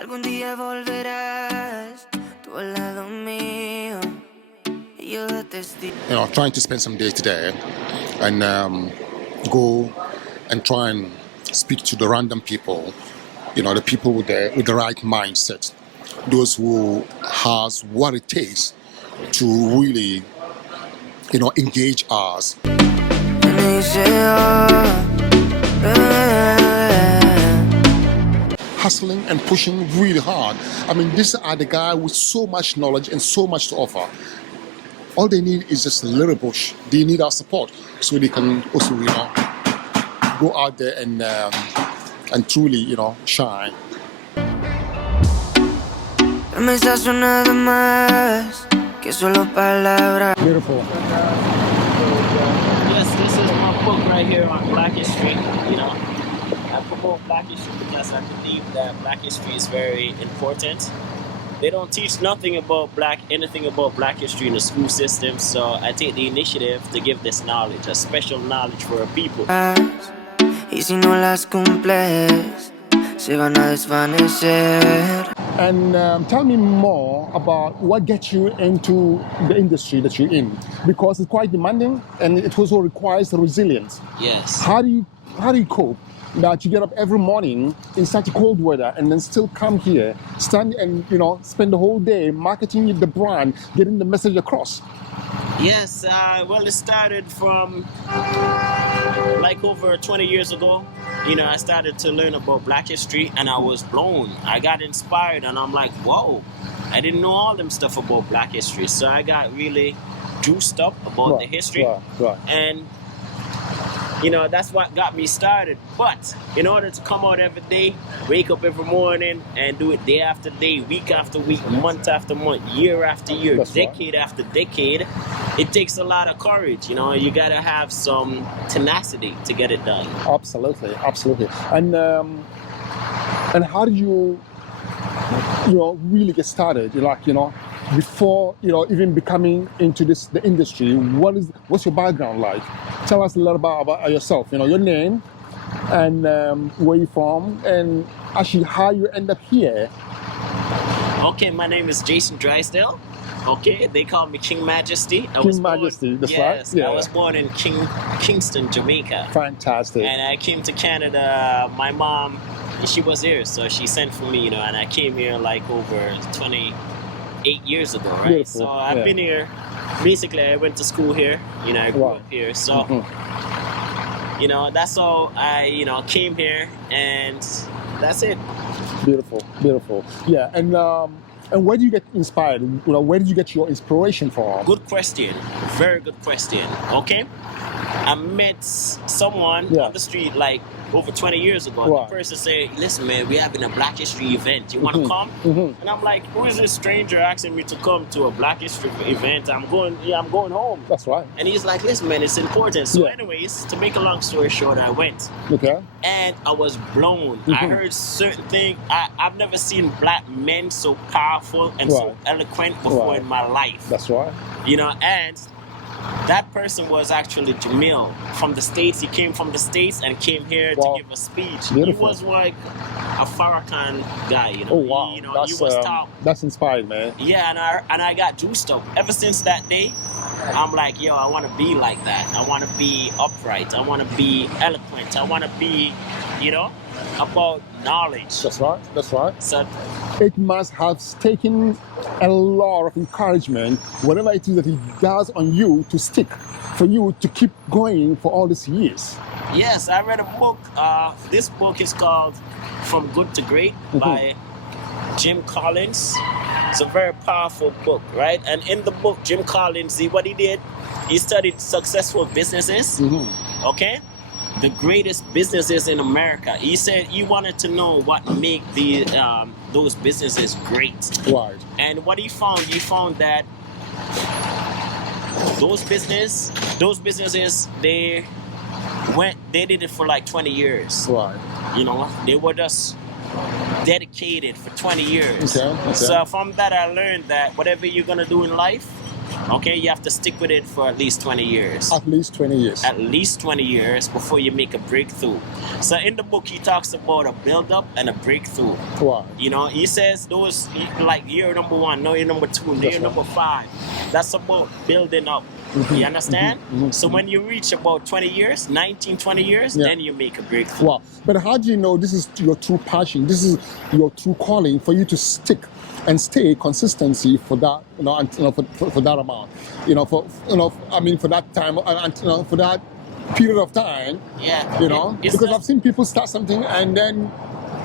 Algún día volverás tú al lado mío y yo de testigo. Trying to spend some days today and go and try and speak to the random people, the people with the right mindset, those who has what it takes to really, engage us. Y me dice, Hustling and pushing really hard. I mean, these are the guys with so much knowledge and so much to offer. All they need is just a little push. They need our support so they can also, go out there and truly, shine. me está sonando más que solo palabras. Beautiful. Yes, this is my book right here on Black history. I promote Black history because I believe that Black history is very important. They don't teach anything about Black history in the school system, so I take the initiative to give this knowledge, a special knowledge for our people. Y si no las cumples, se van a desvanecer. And tell me more about what gets you into the industry that you're in, because it's quite demanding and it also requires resilience. Yes. How do you cope that you get up every morning in such cold weather and then still come here, stand and spend the whole day marketing the brand, getting the message across? Yes. Well, it started from like over 20 years ago. I started to learn about Black history and I was blown. I got inspired and I'm like, whoa, I didn't know all them stuff about Black history. So I got really juiced up about the history. Right. And, that's what got me started. But in order to come out every day, wake up every morning and do it day after day, week after week, month after month, year after year, decade after decade, it takes a lot of courage. You got to have some tenacity to get it done. Absolutely. And how do you really get started? Before even becoming into the industry, what's your background like? Tell us a little about yourself. Your name and where you're from, and actually how you end up here. Okay, my name is Jason Drysdale. Okay, they call me King Majesty. King Majesty, that's right. Yeah. I was born in Kingston, Jamaica. Fantastic. And I came to Canada. My mom, she was here, so she sent for me, and I came here like over 28 years ago, right? Beautiful. So I've been here. Basically, I went to school here. I grew up here. So, that's how I, came here, and that's it. Beautiful. Yeah, and where do you get inspired? Where did you get your inspiration from? Good question. Very good question. Okay. I met someone on the street like over 20 years ago. And the person said, listen, man, we're having a Black History event. You want to come? And I'm like, who is this stranger asking me to come to a Black History event? I'm going home. That's right. And he's like, listen, man, it's important. So anyways, to make a long story short, I went. Okay. And I was blown. I heard certain things. I've never seen Black men so powerful and so eloquent before in my life. That's right. And that person was actually Jamil from the States. He came from the States and came here to give a speech. Beautiful. He was like a Farrakhan guy, Oh wow. He was top. That's inspired, man. Yeah, and I got juiced up. Ever since that day, I'm like, yo, I want to be like that. I want to be upright. I want to be eloquent. I want to be, about knowledge. That's right. So it must have taken a lot of encouragement, whatever it is that he does on you, to stick, for you to keep going for all these years. Yes, I read a book. This book is called From Good to Great by Jim Collins. It's a very powerful book, right? And in the book, Jim Collins, see what he did? He studied successful businesses, okay? The greatest businesses in America. He said he wanted to know what make those businesses great. Right. And what he found that those businesses, they did it for like 20 years. Right. They were just dedicated for 20 years. Okay. So from that, I learned that whatever you're gonna do in life, Okay, you have to stick with it for at least 20 years. At least 20 years. At least 20 years before you make a breakthrough. So in the book, he talks about a build-up and a breakthrough. Wow. You know, he says those, like year number 1, no, year number 2, no, year number 5. That's about building up. You understand? So when you reach about 20 years, 19, 20 years, then you make a breakthrough. Wow. But how do you know this is your true passion? This is your true calling for you to stick and stay consistency for that, you know, and, you know, for that amount, you know, for that time, and you know, for that period of time. Yeah. You know, because I've seen people start something and then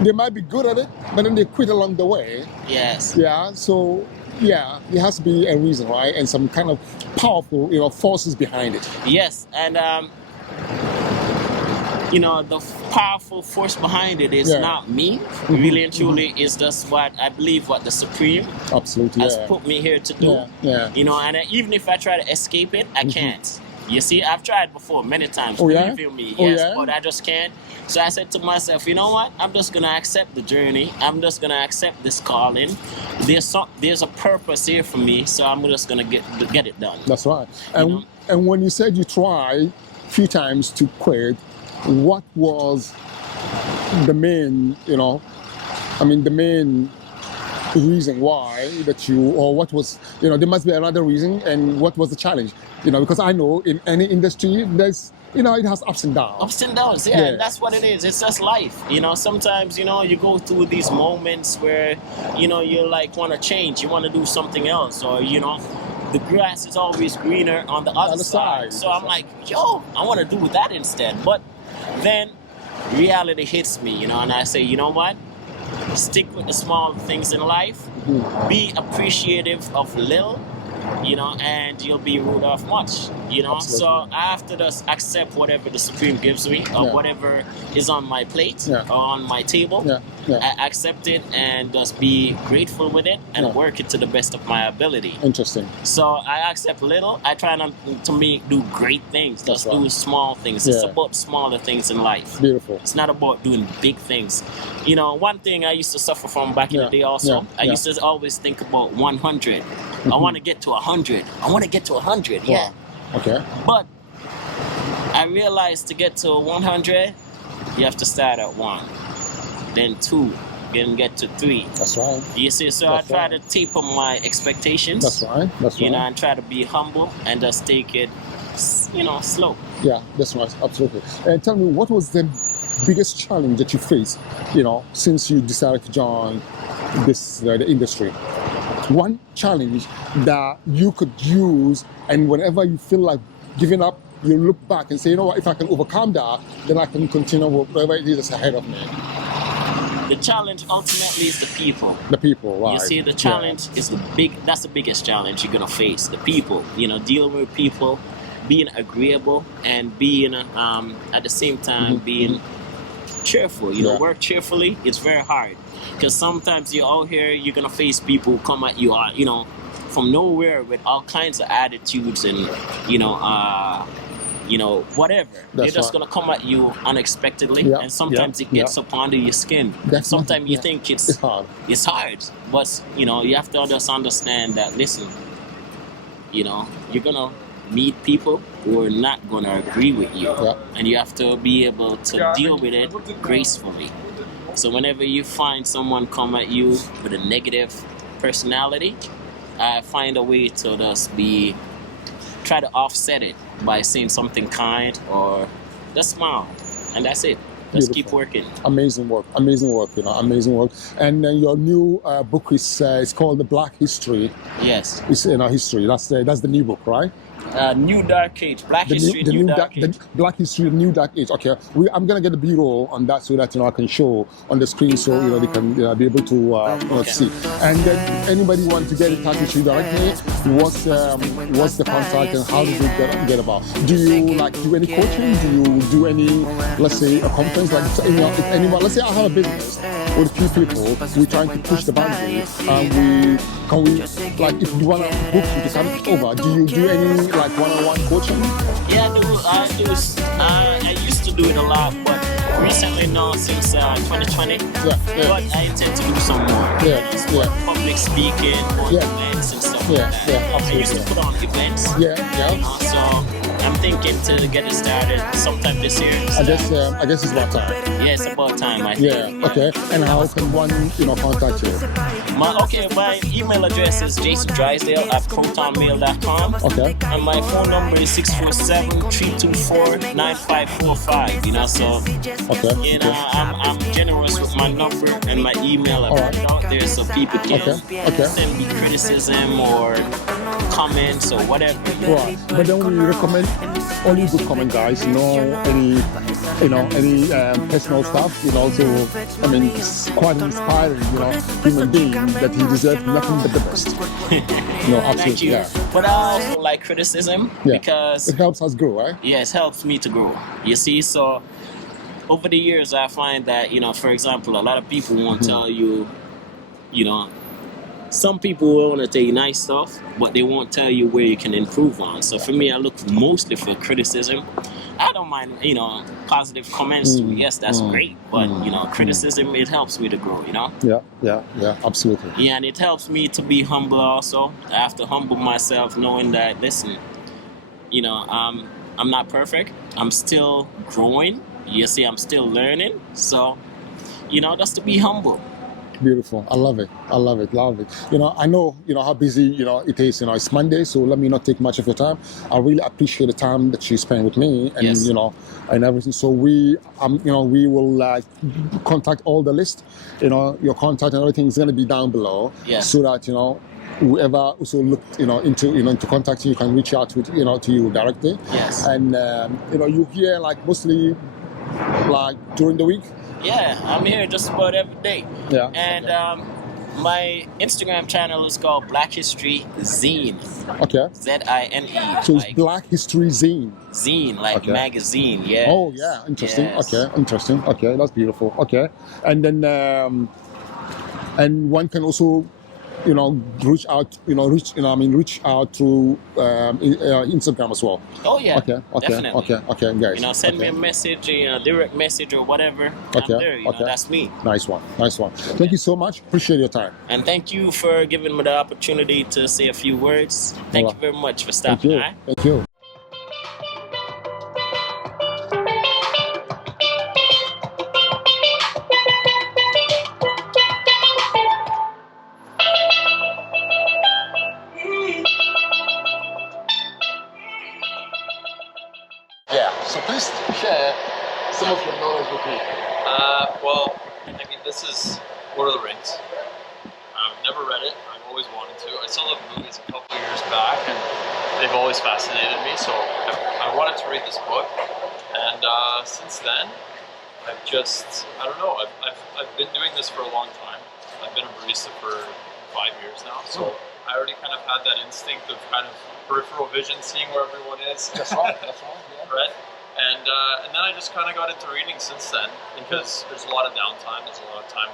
they might be good at it, but then they quit along the way. Yes. Yeah. So. Yeah, there has to be a reason, right? And some kind of powerful, you know, forces behind it. Yes, and you know, the powerful force behind it is not me. Really and truly, is just what I believe, what the Supreme has put me here to do. You know, and even if I try to escape it, I can't. You see, I've tried before many times. You feel me? Yes, but I just can't. So I said to myself, you know what? I'm just gonna accept the journey. I'm just gonna accept this calling. There's a purpose here for me, so I'm just gonna get it done. That's right. And when you said you tried a few times to quit, what was the main, you know, the main reason why that you, or what was, you know, there must be another reason, and what was the challenge? You know, because I know in any industry there's, you know, it has ups and downs. Ups and downs, yeah. That's what it is. It's just life. You know, sometimes, you know, you go through these moments where, you know, you like want to change, you want to do something else, or, you know, the grass is always greener on the other side. So I'm like, yo, I want to do that instead. But then reality hits me, you know, and I say, you know what? Stick with the small things in life. Be appreciative of little, you know, and you'll be ruled off much, you know. Absolutely. So I have to just accept whatever the Supreme gives me, or whatever is on my plate or on my table. I accept it and just be grateful with it and work it to the best of my ability. Interesting. So I accept little. I try not to do great things. Just do small things. It's about smaller things in life. Beautiful. It's not about doing big things. You know, one thing I used to suffer from back in the day also, I used to always think about 100. I want to get to 100. I want to get to 100. Yeah. Okay. But I realized to get to 100, you have to start at 1, then 2, then get to 3. That's right. You see, so I try to taper my expectations. That's right. That's you know, and try to be humble and just take it, you know, slow. Yeah, that's right. Absolutely. And tell me, what was the biggest challenge that you faced, you know, since you decided to join this the industry? One challenge that you could use, and whenever you feel like giving up, you look back and say, you know what, if I can overcome that, then I can continue with whatever it is that's ahead of me. The challenge ultimately is the people. The people, right. You see, the challenge is that's the biggest challenge you're gonna face, the people. You know, dealing with people, being agreeable, and being, at the same time, being cheerful. You know, work cheerfully, it's very hard. Because sometimes you're out here, you're gonna face people who come at you, you know, from nowhere with all kinds of attitudes and, you know, whatever. They're just gonna come at you unexpectedly, and sometimes it gets up under your skin. Sometimes you think it's hard. It's hard, but you know, you have to just understand that. Listen, you know, you're gonna meet people who are not gonna agree with you, and you have to be able to deal with it gracefully. So whenever you find someone come at you with a negative personality, I find a way to just try to offset it by saying something kind or just smile, and that's it. Just keep working. Amazing work, you know, amazing work. And your new book is it's called The Black History. Yes. It's in our history. That's the new book, right? New Dark Age, Black History, New Dark Age. The Black History, New Dark Age. Okay, I'm gonna get the B-roll on that so that, you know, I can show on the screen, so you know they can be able to you know, see. And then anybody want to get in touch with you directly, what's the contact and how does it get about? Do you like do any coaching? Do you do any, let's say, a conference? Like, you know, if anyone, let's say I have a business with a few people, we're trying to push the boundary, and can we, like, if you want to book you to come over, do you do any like one-on-one coaching? Yeah, I used to do it a lot, but recently, no, since 2020. But I intend to do some more. Public speaking, or events and stuff Yeah, I used to absolutely. put on events. Yeah, yeah. So I'm thinking to get it started sometime this year. I guess it's about time. Yeah, it's about time, I Yeah. think. Okay. And how can one, contact you? My email address is jasondrysdale@protonmail.com. Okay. And my phone number is 647-324-9545. So Okay. I'm generous with my number and my email. I put it out there so people can Okay. send me criticism or comments or whatever. Right. But then we recommend only good comment, guys. No any, any personal stuff. So I mean, it's quite inspiring. Human being that he deserves nothing but the best. No, absolutely. Thank you. Yeah. But I also like criticism because it helps us grow, right? yeah, it helps me to grow. You see, so over the years, I find that for example, a lot of people won't tell you, some people will want to tell you nice stuff, but they won't tell you where you can improve on. So for me, I look mostly for criticism. I don't mind, positive comments too. Yes, that's great. But, criticism, it helps me to grow, Yeah, absolutely. Yeah, and it helps me to be humble also. I have to humble myself knowing that, listen, I'm not perfect. I'm still growing. You see, I'm still learning. So, just to be humble. Beautiful. I love it. I love it. I know, how busy, it is. It's Monday, so let me not take much of your time. I really appreciate the time that you spend with me and, Yes. and everything. So we will contact all the list, your contact and everything is going to be down below. Yes. So that, whoever also looked, into contact you can reach out with, to you directly. Yes. And, you hear like during the week. Yeah, I'm here just about every day. Yeah. And my Instagram channel is called Black History Zine. Okay. ZINE. So it's Black History Zine. Zine, like Okay. magazine. Yeah. Oh yeah, interesting. Yes. Okay, interesting. Okay, that's beautiful. Okay, and then and one can also, reach out. Reach out through Instagram as well. Oh yeah. Okay. Definitely. Okay, guys. Send me a message, direct message or whatever. Okay, I'm there. okay. That's me. Nice one. Thank you so much. Appreciate your time. And thank you for giving me the opportunity to say a few words. Thank you very much for Thank stopping you. by. Thank you. Yeah. So please share some of your knowledge with me. Well, this is Lord of the Rings. I've never read it. I've always wanted to. I saw the movies a couple of years back, and they've always fascinated me. So I wanted to read this book, and since then, I don't know. I've been doing this for a long time. I've been a barista for 5 years now, so I already kind of had that instinct of kind of peripheral vision, seeing where everyone is. That's right. Yeah. Right? And then I just kind of got into reading since then, because there's a lot of downtime, there's a lot of time.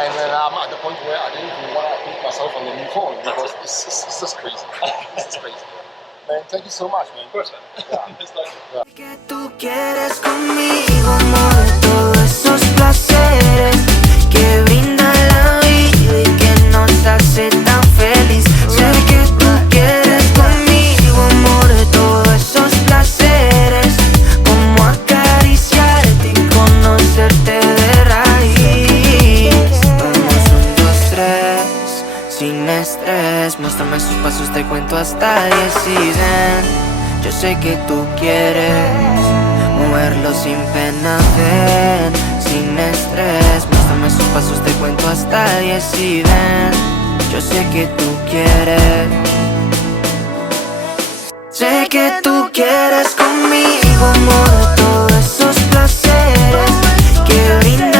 And then I'm at the point where I didn't even want to put myself on the new phone because it's just crazy. It's just crazy. Man, thank you so much, man. Of course, man. Yeah. It's like, Que tú quieres conmigo, amor, todos esos placeres que brinda la vida y que nos hace tan feliz. Sé que tú quieres conmigo, amor, todos esos placeres, como acariciarte y conocerte de raíz. Vamos 1, 2, 3, sin estrés. Muéstrame sus pasos, te cuento hasta 10 y ven. Yo sé que tú quieres moverlo sin pena, ven, sin estrés. Muéstrame sus pasos, te cuento hasta 10 y ven. Yo sé que tú quieres. Sé que tú quieres conmigo, amor, todos esos placeres que brinda